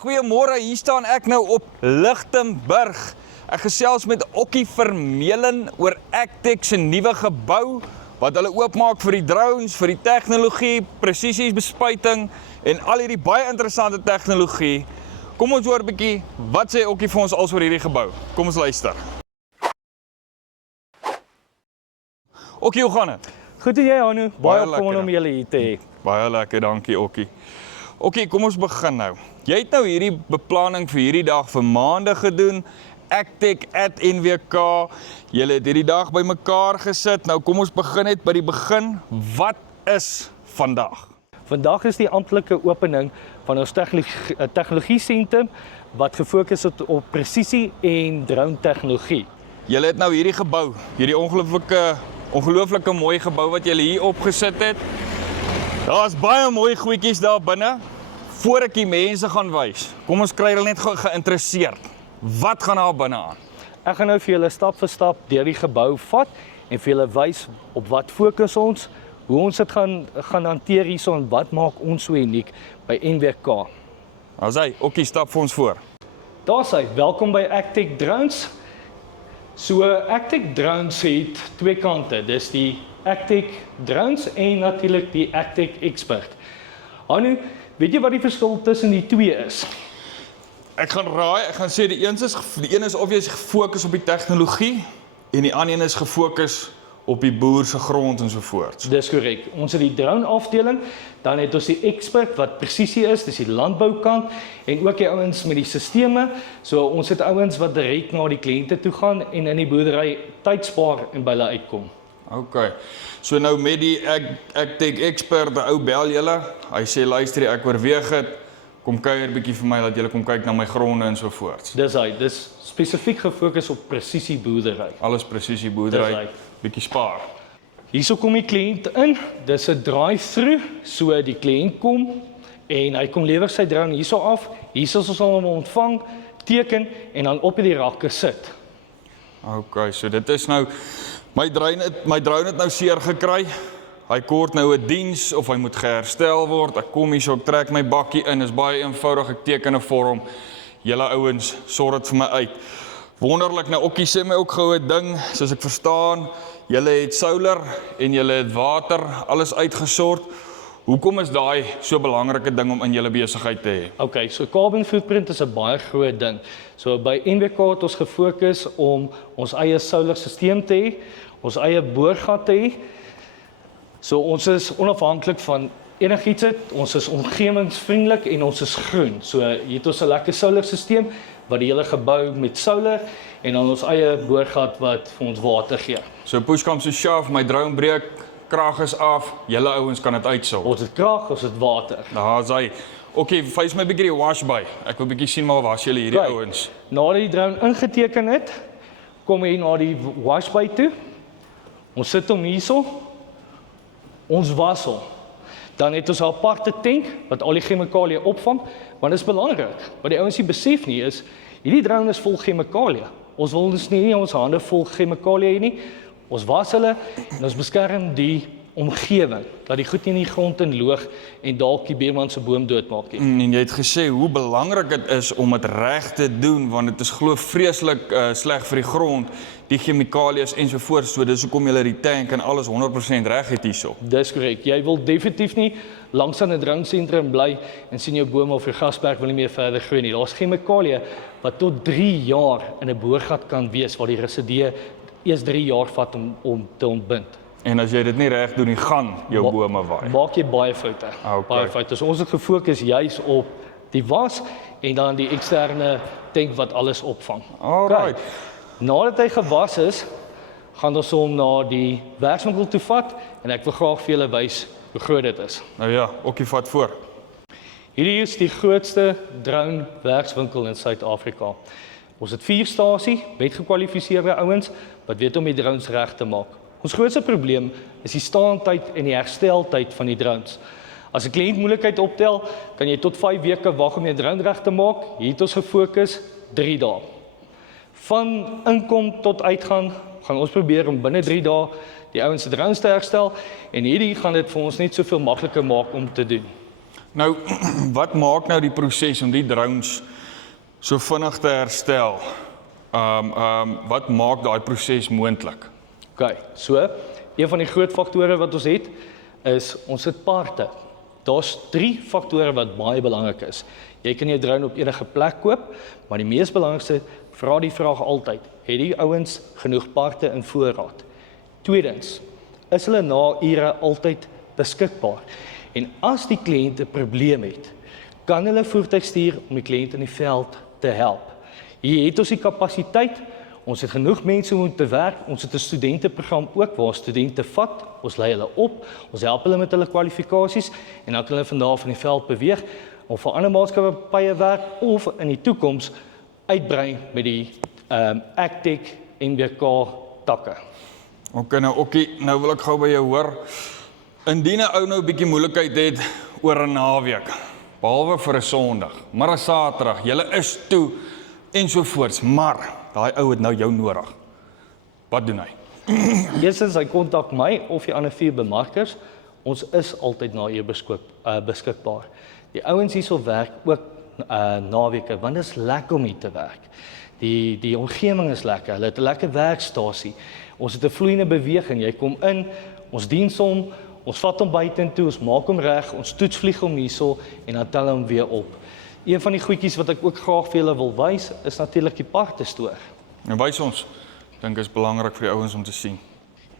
Goeiemôre, hier staan ek nou op Lichtenburg. Ek gesels met Okkie Vermeulen oor Actec se nuwe gebou wat hulle oopmaak vir die drones, vir die tegnologie, presisiebespuiting en al hierdie baie interessante tegnologie. Kom ons hoor 'n bietjie wat sê Okkie vir ons als oor hierdie gebou. Kom ons luister. Okkie, hoe gaan dit? Goed en jy, Hanu? Baie lekker, opgewonde om julle hier te hê. Baie lekker, dankie Okkie. Okkie, kom ons begin nou. Jy het nou hierdie beplanning vir hierdie dag vir maande gedoen. Actec @NWK. Julle het hierdie dag bymekaar gesit. Nou kom ons begin net by die begin. Wat is vandag? Vandag is die amptelike opening van ons tegnologie sentrum wat gefokus het op presisie en drone tegnologie. Julle het nou hierdie gebou, hierdie ongelooflike mooi gebou wat julle hier opgesit het. Daar's baie mooi goedjies daar binne. Voor ek die mense gaan wys, kom ons kry hulle net geïnteresseerd. Wat gaan daar binne aan? Ek gaan nou vir julle stap vir stap deur die gebou vat en vir julle wys op wat fokus ons, hoe ons dit gaan hanteer hierso en wat maak ons so uniek by NWK. As hy, Okkie, stap vir ons voor. Daar's hy. Welkom by Actec Drones. So Actec Drones het twee kante. Dis die Actec Drones en natuurlik die Actec Expert. Anu, weet jy wat die verskil tussen die twee is? Ek gaan raai, ek gaan sê die een is obviously gefokus op die tegnologie en die ander een is gefokus op die boer se grond en so voort. Dis korrek. Ons het die drone afdeling, dan het ons die Expert wat presisie is, dis die landboukant en ook die ouens met die sisteme. So ons het ouens wat direk na die kliënte toe gaan en in die boerdery tyd spaar en by hulle uitkom. OK. So nou met die Actec Expert, die ou bel julle. Hy sê luister, ek oorweeg dit. Kom kuier bietjie vir my dat julle kom kyk na my gronde en so voort. Dis hy. Dis spesifiek gefokus op presisie boerdery. Alles presisie boerdery, bietjie spaar. Hierso kom die kliënt in. Dis 'n drive-through, so die kliënt kom en hy kom lewer sy drone hierso af. Hierso sal ons hom ontvang, teken en dan op die rakke sit. OK, so dit is nou my drone het nou seer gekry. Hy kort nou 'n diens of hy moet geherstel word. Ek kom hierso, ek trek my bakkie in. Is baie eenvoudig. Ek teken 'n vorm. Julle ouens sorg dit vir my uit. Wonderlik, nou Okkie sê my ook gou 'n ding, soos ek verstaan. Julle het solar en julle het water, alles uitgesort. Hoekom is daai so 'n belangrike ding om in julle besigheid te hê? OK, so carbon footprint is 'n baie groot ding. So by NWK het ons gefokus om ons eie solar stelsel te hê, ons eie boorgat te hê. So ons is onafhanklik van enigiets. Ons is omgewingsvriendelik en ons is groen. So hier het ons 'n lekker solar stelsel wat die hele gebou met solar en dan ons eie boorgat wat vir ons water gee. So push comes to shove, my drone breek, krag is af, julle ouens kan dit uitsorg. Ons het krag, ons het water. Daar's hy. OK, wys my bietjie die wash by. Ek wil bietjie sien maar was julle hierdie ouens. Nadat die drone ingeteken het, kom hy na die wash by toe. Ons sit hom hierso. Ons was hom. Dan het ons 'n aparte tank wat al die chemikalieë opvang, want dit is belangrik. Wat die ouens nie besef nie is, hierdie drone is vol chemikalieë. Ons wil dus nie ons hande vol chemikalieë hê nie. Ons was hulle en ons beskerm die omgewing, dat die goed nie in die grond inloog en dalk die buurman se boom doodmaak nie. En jy het gesê hoe belangrik dit is om dit reg te doen, want dit is glo vreeslik sleg vir die grond, die chemikalieë en so voort. So dis hoekom jy die tank en alles 100% reg het hierso. Dis korrek. Jy wil definitief nie langs aan 'n drone sentrum bly en sien jou bome of jou grasperk wil nie meer verder groei nie. Daar's chemikalieë wat tot 3 jaar in 'n boorgat kan wees waar die residue eers 3 jaar vat om te ontbind. En as jy dit nie reg doen nie, gaan jou bome waai. Maak jy baie foute. Okay. Baie foute. So ons het gefokus juis op die was en dan die eksterne tank wat alles opvang. Alright. Nadat hy gewas is, gaan ons hom na die werkswinkel toe vat en ek wil graag vir julle wys hoe groot dit is. Nou ja, Okkie vat voor. Hierdie is die grootste drone werkswinkel in Suid-Afrika. Ons het 4 stasie met gekwalifiseerde ouens wat weet om die drones reg te maak. Ons grootste probleem is die staantyd en die hersteltyd van die drones. As 'n kliënt moeilikheid optel, kan jy tot 5 weke wag om jou drone reg te maak. Hier het ons gefokus 3 dae. Van inkom tot uitgaan gaan ons probeer om binne 3 dae die ouens se drones te herstel en hierdie gaan dit vir ons net soveel makliker maak om te doen. Nou, wat maak nou die proses om die drones so vinnig te herstel? Wat maak daai proses moontlik? OK, so een van die groot faktore wat ons het is ons het parte. Daar's 3 faktore wat baie belangrik is. Jy kan jou drone op enige plek koop, maar die mees belangrikste, vra die vraag altyd, het die ouens genoeg parte in voorraad? Tweedens, is hulle na ure altyd beskikbaar? En as die kliënt 'n probleem het, kan hulle voertuig stuur om die kliënt in die veld te help. Hier het ons die kapasiteit, ons het genoeg mense om te werk, ons het 'n studenteprogram ook waar studente vat, ons lei hulle op, ons help hulle met hulle kwalifikasies en dan kan hulle van daar af in die veld beweeg of vir ander maatskappye werk of in die toekoms uitbrei met die Agtech NWK takke. Ok, nou Okkie, nou wil ek gou by jou hoor. Indien 'n ou nou 'n bietjie moeilikheid het oor 'n naweek, behalwe vir 'n Sondag, maar 'n Saterdag, julle is toe ensovoorts, maar daai ou het nou jou nodig. Wat doen hy? Eerstens, hy kontak my of die ander 4 bemarkers. Ons is altyd na eer beskikbaar. Die ouens hierso werk ook naweke, want dit is lekker om hier te werk. Die omgewing is lekker, hulle het 'n lekker werkstasie. Ons het 'n vloeiende beweging, jy kom in, ons diens hom, ons vat hom buitentoe, ons maak hom reg, ons toetsvlieg hom hierso en dan tel hom weer op. Een van die goedjies wat ek ook graag vir julle wil wys, is natuurlik die partestoor. En wys ons. Ek dink is belangrik vir die ouens om te sien.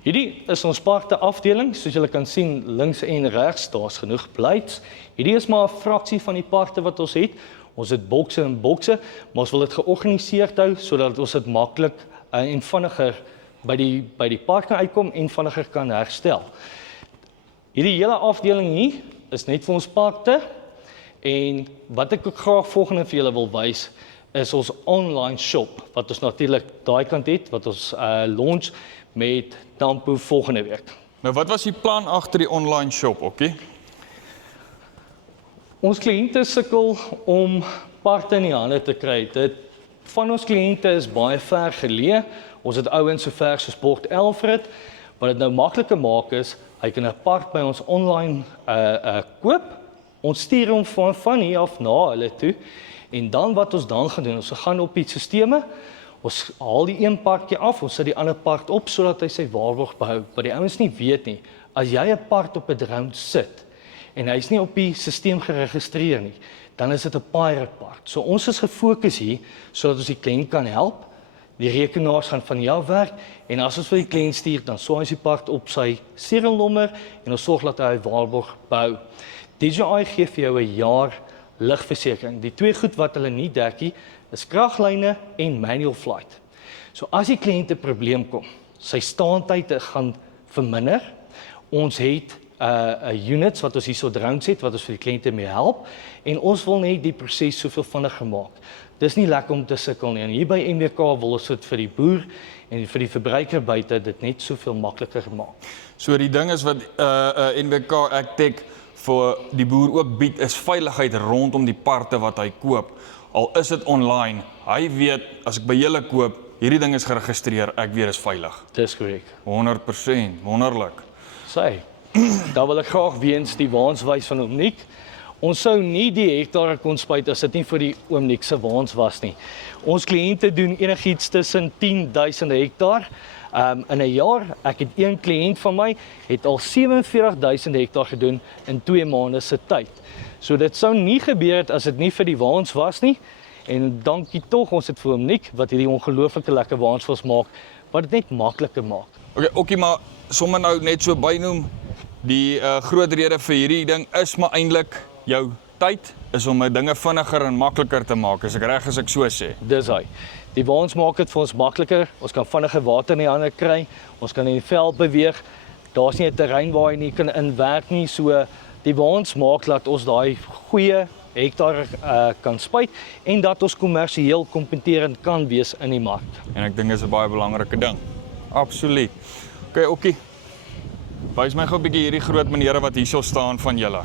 Hierdie is ons parte afdeling, soos julle kan sien links en regs, daar's genoeg blades. Hierdie is maar 'n fraksie van die parte wat ons het. Ons het bokse en bokse, maar ons wil dit georganiseerd hou sodat ons dit maklik en vinniger by die park kan uitkom en vinniger kan herstel. Hierdie hele afdeling hier is net vir ons parte en wat ek ook graag volgende vir julle wil wys is ons online shop wat ons natuurlik daai kant het wat ons launch met Tampo volgende week. Nou wat was die plan agter die online shop, Okkie? Ons kliënte sukkel om parte in die hande te kry. Van ons kliënte is baie ver geleë. Ons het ouens so ver soos Port Elfrid. Wat dit nou makliker maak is, hy kan 'n part by ons online koop. Ons stuur hom van hier af na hulle toe. En dan wat ons dan gaan doen, ons gaan op die sisteme, ons haal die een partjie af, ons sit die ander part op sodat hy sy waarborg behou. Wat die ouens nie weet nie, as jy 'n part op 'n drone sit en hy's nie op die stelsel geregistreer nie, dan is dit 'n pirate part. So ons is gefokus hier sodat ons die kliënt kan help. Die rekenaars gaan van jou werk en as ons vir die kliënt stuur, dan swaai ons die part op sy serialnommer en ons sorg dat hy waarborg behou. DJI gee vir jou 'n jaar ligversekering. Die 2 goed wat hulle nie dek nie, is kraglyne en manual flight. So as die kliënt 'n probleem kom, sy staantyd gaan verminder. Ons het units wat ons hierso drones het wat ons vir die kliënte mee help en ons wil net die proses soveel vinniger maak. Dis nie lekker om te sukkel nie. En hier by NWK wil ons dit vir die boer en vir die verbruiker buite dit net soveel makliker maak. So die ding is wat NWK Agtech vir die boer ook bied is veiligheid rondom die parte wat hy koop. Al is dit online, hy weet as ek by julle koop, hierdie ding is geregistreer, ek weet is veilig. Dis korrek. 100%, wonderlik. Sê, dan wil ek graag weens die waans wys van Omniek. Ons sou nie die hektare kon spuit as dit nie vir die Omniek se waans was nie. Ons kliënte doen enigiets tussen 10.000 hektaar. In 'n jaar, ek het een kliënt van my het al 47.000 hektaar gedoen in 2 maande se tyd. So dit sou nie gebeur het as dit nie vir die waans was nie. En dankie tog, ons het vir Omniek wat hierdie ongelooflike lekker waans vir ons maak, wat dit net makliker maak. Okay, Okkie, maar sommer nou net so bynoem, die groot rede vir hierdie ding is maar eintlik jou tyd is om dinge vinniger en makliker te maak, is ek reg as ek so sê? Dis hy. Die waans maak dit vir ons makliker, ons kan vinniger water in die hande kry, ons kan in die veld beweeg, daar's nie 'n terrein waar jy nie kan inwerk nie, so die waans maak dat ons daai goeie hektaar kan spuit en dat ons kommersieel kompeterend kan wees in die mark. En ek dink dit is 'n baie belangrike ding. Absoluut. Okay, Okkie. Wys my gou 'n bietjie hierdie groot menere wat hierso staan van julle.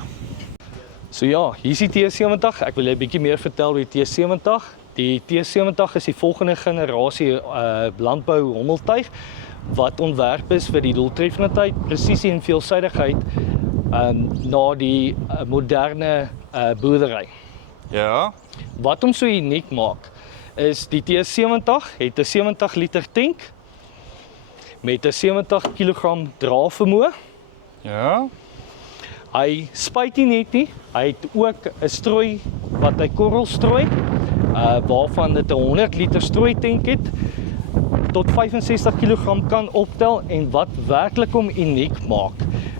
So ja, hier is die T70. Ek wil 'n bietjie meer vertel oor die T70. Die T70 is die volgende generasie landbou hommeltuig wat ontwerp is vir die doeltreffendheid, presisie en veelsidigheid na die moderne boerdery. Ja. Wat hom so uniek maak, is die T70 het 'n 70 liter tank met 'n 70 kg draafvermoë. Ja. Hy spuit nie net nie, hy het ook 'n strooi wat hy korrel strooi, waarvan dit 'n 100 liter strooi tank het, tot 65 kg kan optel en wat werklik hom uniek maak,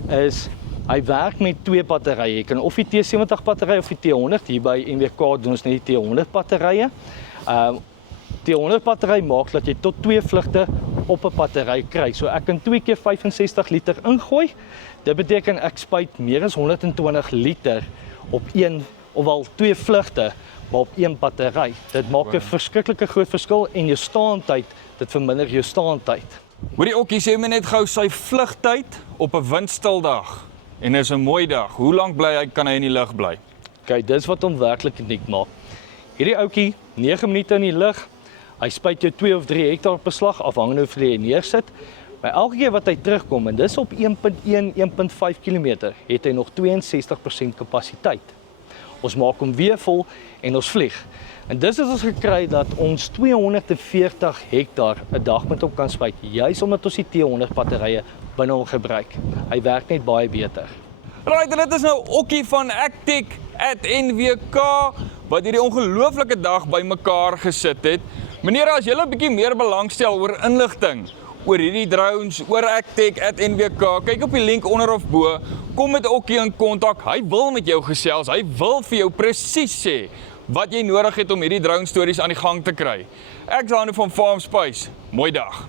is hy werk met 2 batterye. Jy kan of die T70 battery of die T100, hier by NWK doen ons net die T100 batterye. T100 battery maak dat jy tot 2 vlugte op 'n battery kry. So ek kan 2 keer 65 liter ingooi. Dit beteken ek spuit meer as 120 liter op een, ofwel 2 vlugte, maar op een battery. Dit maak 'n verskriklike groot verskil en jou staantyd, dit verminder jou staantyd. Hoorie Okkie, sê my net gou sy vlugtyd op 'n windstil dag. En dis 'n mooi dag. Hoe lank kan hy in die lug bly? Kyk, dis wat hom werklik uniek maak. Hierdie ouetjie, 9 minute in die lug. Hy spuit jou 2 of 3 hektaar per slag afhangende hoe jy neersit. Maar elke keer wat hy terugkom en dis op 1.1, 1.5 km, het hy nog 62% kapasiteit. Ons maak hom weer vol en ons vlieg. En dis het ons gekry dat ons 240 hektaar 'n dag met hom kan spuit, juis omdat ons die T100 batterye binne hom gebruik. Hy werk net baie beter. Right, en dit is nou Okkie van Actic @NWK wat hierdie ongelooflike dag bymekaar gesit het. Meneer, as julle 'n bietjie meer belangstel oor inligting oor hierdie drones, oor Actic @NWK, kyk op die link onder of bo, kom met Okkie in kontak. Hy wil met jou gesels. Hy wil vir jou presies sê wat jy nodig het om hierdie drone stories aan die gang te kry. Ek is Hanu van Farm Space. Mooi dag.